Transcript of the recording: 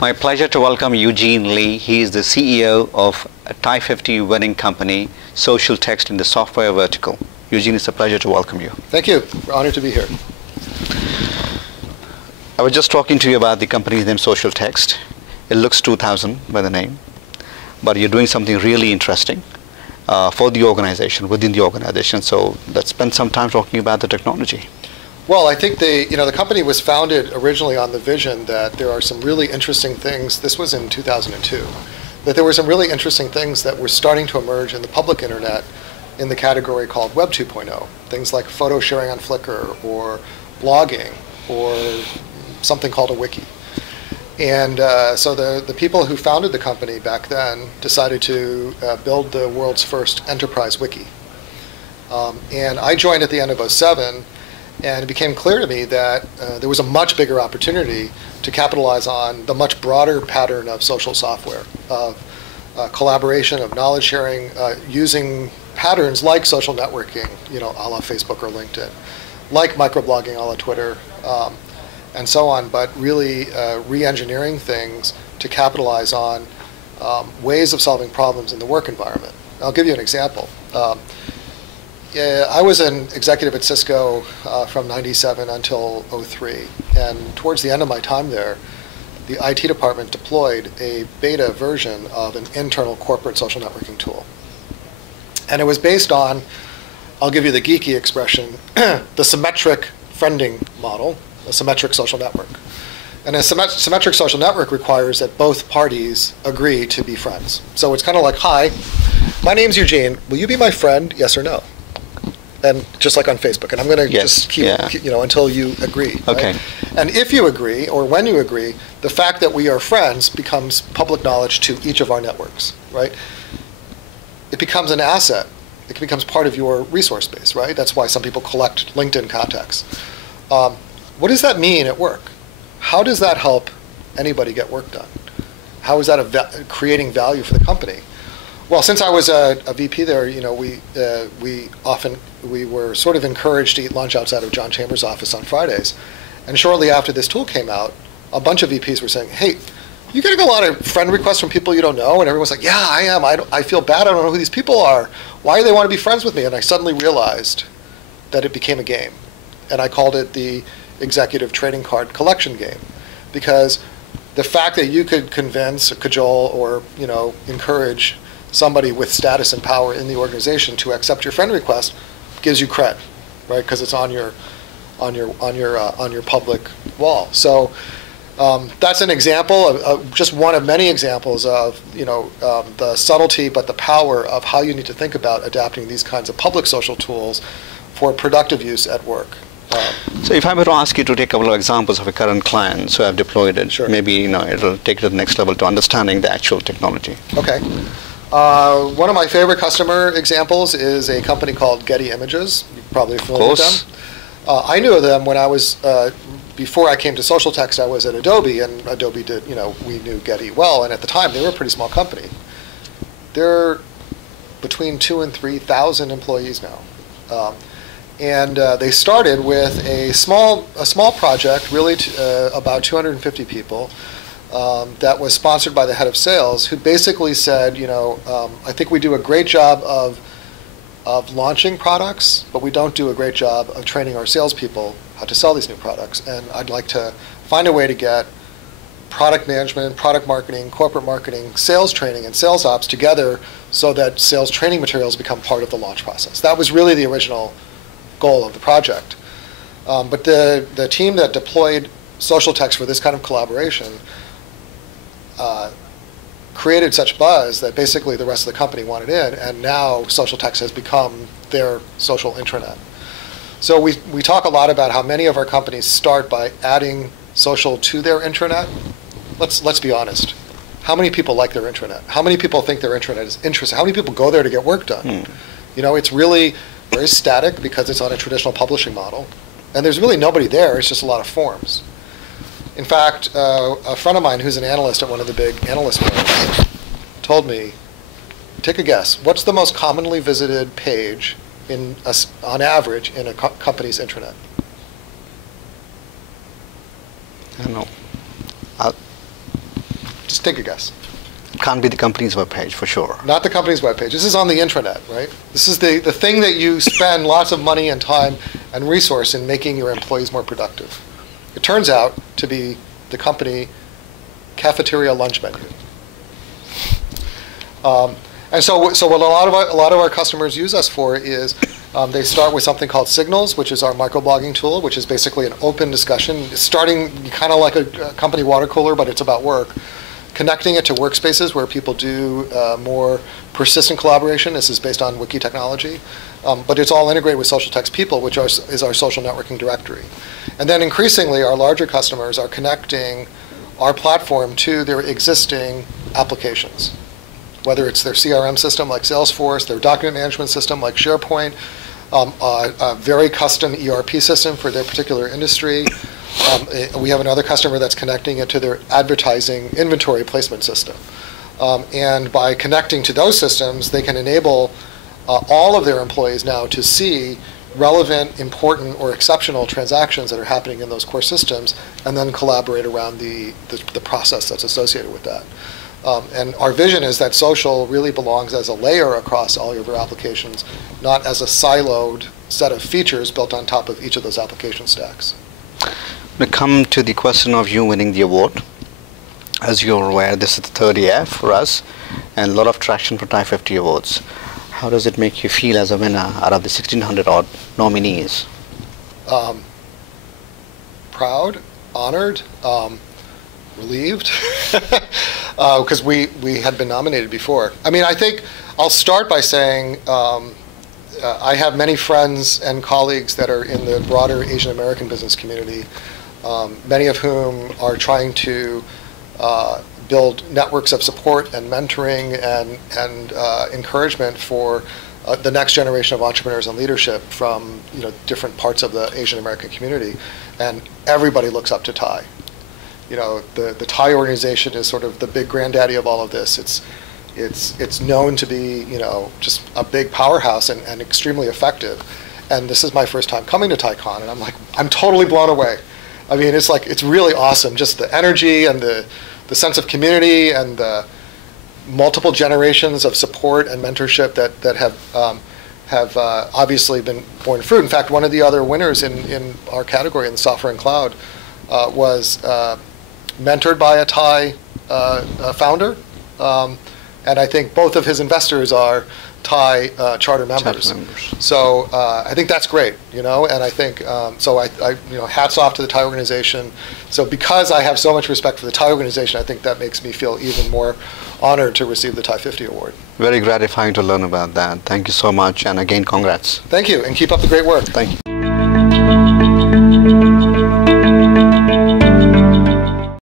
My pleasure to welcome Eugene Lee. He is the CEO of a TiE50 winning company, Socialtext in the software vertical. Eugene, it's a pleasure to welcome you. Thank you. We're honored to be here. I was just talking to you about the company's name, Socialtext. It looks 2000 by the name, but you're doing something really interesting for the organization, within the organization. So let's spend some time talking about the technology. Well, I think the company was founded originally on the vision that there are some really interesting things. This was in 2002. That there were some really interesting things that were starting to emerge in the public internet in the category called Web 2.0. Things like photo sharing on Flickr or blogging or something called a wiki. And so the people who founded the company back then decided to build the world's first enterprise wiki. And I joined at the end of '07. And it became clear to me that there was a much bigger opportunity to capitalize on the much broader pattern of social software, of collaboration, of knowledge sharing, using patterns like social networking, a la Facebook or LinkedIn, like microblogging a la Twitter, and so on, but really re-engineering things to capitalize on ways of solving problems in the work environment. I'll give you an example. I was an executive at Cisco from '97 until '03, and towards the end of my time there, the IT department deployed a beta version of an internal corporate social networking tool. And it was based on, I'll give you the geeky expression, the symmetric friending model, a symmetric social network. And a symmetric social network requires that both parties agree to be friends. So it's kind of like, hi, my name's Eugene, will you be my friend, yes or no? And just like on Facebook, and I'm going to just keep, until you agree. Okay. Right? And if you agree, or when you agree, the fact that we are friends becomes public knowledge to each of our networks, right? It becomes an asset. It becomes part of your resource base, right? That's why some people collect LinkedIn contacts. What does that mean at work? How does that help anybody get work done? How is that creating value for the company? Well, since I was a VP there, we were sort of encouraged to eat lunch outside of John Chambers' office on Fridays. And shortly after this tool came out, a bunch of VPs were saying, hey, you getting a lot of friend requests from people you don't know? And everyone's like, yeah, I am. I feel bad. I don't know who these people are. Why do they want to be friends with me? And I suddenly realized that it became a game. And I called it the executive trading card collection game. Because the fact that you could convince, cajole, or encourage somebody with status and power in the organization to accept your friend request gives you cred, right? Because it's on your public wall. So that's an example of just one of many examples of the subtlety but the power of how you need to think about adapting these kinds of public social tools for productive use at work. So if I were to ask you to take a couple of examples of a current client who have deployed it, sure. Maybe it'll take it to the next level to understanding the actual technology. Okay. One of my favorite customer examples is a company called Getty Images. You're probably familiar with them. I knew of them when I was, before I came to Socialtext, I was at Adobe, and Adobe did, we knew Getty well, and at the time they were a pretty small company. They're between 2,000 and 3,000 employees now. And they started with a small project, really about 250 people, that was sponsored by the head of sales, who basically said, I think we do a great job of launching products, but we don't do a great job of training our salespeople how to sell these new products. And I'd like to find a way to get product management, product marketing, corporate marketing, sales training, and sales ops together so that sales training materials become part of the launch process. That was really the original goal of the project. But the team that deployed Socialtext for this kind of collaboration created such buzz that basically the rest of the company wanted in, and now Socialtext has become their social intranet. So we talk a lot about how many of our companies start by adding social to their intranet. Let's be honest. How many people like their intranet? How many people think their intranet is interesting? How many people go there to get work done? It's really very static because it's on a traditional publishing model. And there's really nobody there. It's just a lot of forms. In fact, a friend of mine who's an analyst at one of the big analyst firms told me, take a guess, what's the most commonly visited page on average in a company's intranet? I don't know. Just take a guess. It can't be the company's webpage, for sure. Not the company's webpage. This is on the intranet, right? This is the thing that you spend lots of money and time and resource in making your employees more productive. It turns out to be the company cafeteria lunch menu. And so what a lot of our customers use us for is they start with something called Signals, which is our microblogging tool, which is basically an open discussion, starting kind of like a company water cooler, but it's about work. Connecting it to workspaces where people do more persistent collaboration. This is based on wiki technology. But it's all integrated with Socialtext People, which is our social networking directory. And then increasingly, our larger customers are connecting our platform to their existing applications, whether it's their CRM system like Salesforce, their document management system like SharePoint, a very custom ERP system for their particular industry. We have another customer that's connecting it to their advertising inventory placement system. And by connecting to those systems, they can enable all of their employees now to see relevant, important, or exceptional transactions that are happening in those core systems, and then collaborate around the process that's associated with that. And our vision is that social really belongs as a layer across all of your applications, not as a siloed set of features built on top of each of those application stacks. When we come to the question of you winning the award, as you're aware, this is the third year for us, and a lot of traction for TiE50 awards. How does it make you feel as a winner out of the 1,600 odd nominees? Proud, honored, relieved, because we had been nominated before. I mean, I think I'll start by saying I have many friends and colleagues that are in the broader Asian American business community, many of whom are trying to build networks of support and mentoring and encouragement for the next generation of entrepreneurs and leadership from different parts of the Asian American community, and everybody looks up to TiE. The TiE organization is sort of the big granddaddy of all of this. It's known to be just a big powerhouse and extremely effective. And this is my first time coming to TiECon, and I'm totally blown away. I mean, it's really awesome. Just the energy and the sense of community and the multiple generations of support and mentorship that have obviously been borne fruit. In fact, one of the other winners in our category in the software and cloud was mentored by a TiE founder, and I think both of his investors are TiE charter members. So I think that's great, and I think so. I hats off to the TiE organization. So because I have so much respect for the TiE organization, I think that makes me feel even more honored to receive the TiE50 award. Very gratifying to learn about that. Thank you so much, and again, congrats. Thank you, and keep up the great work. Thank you.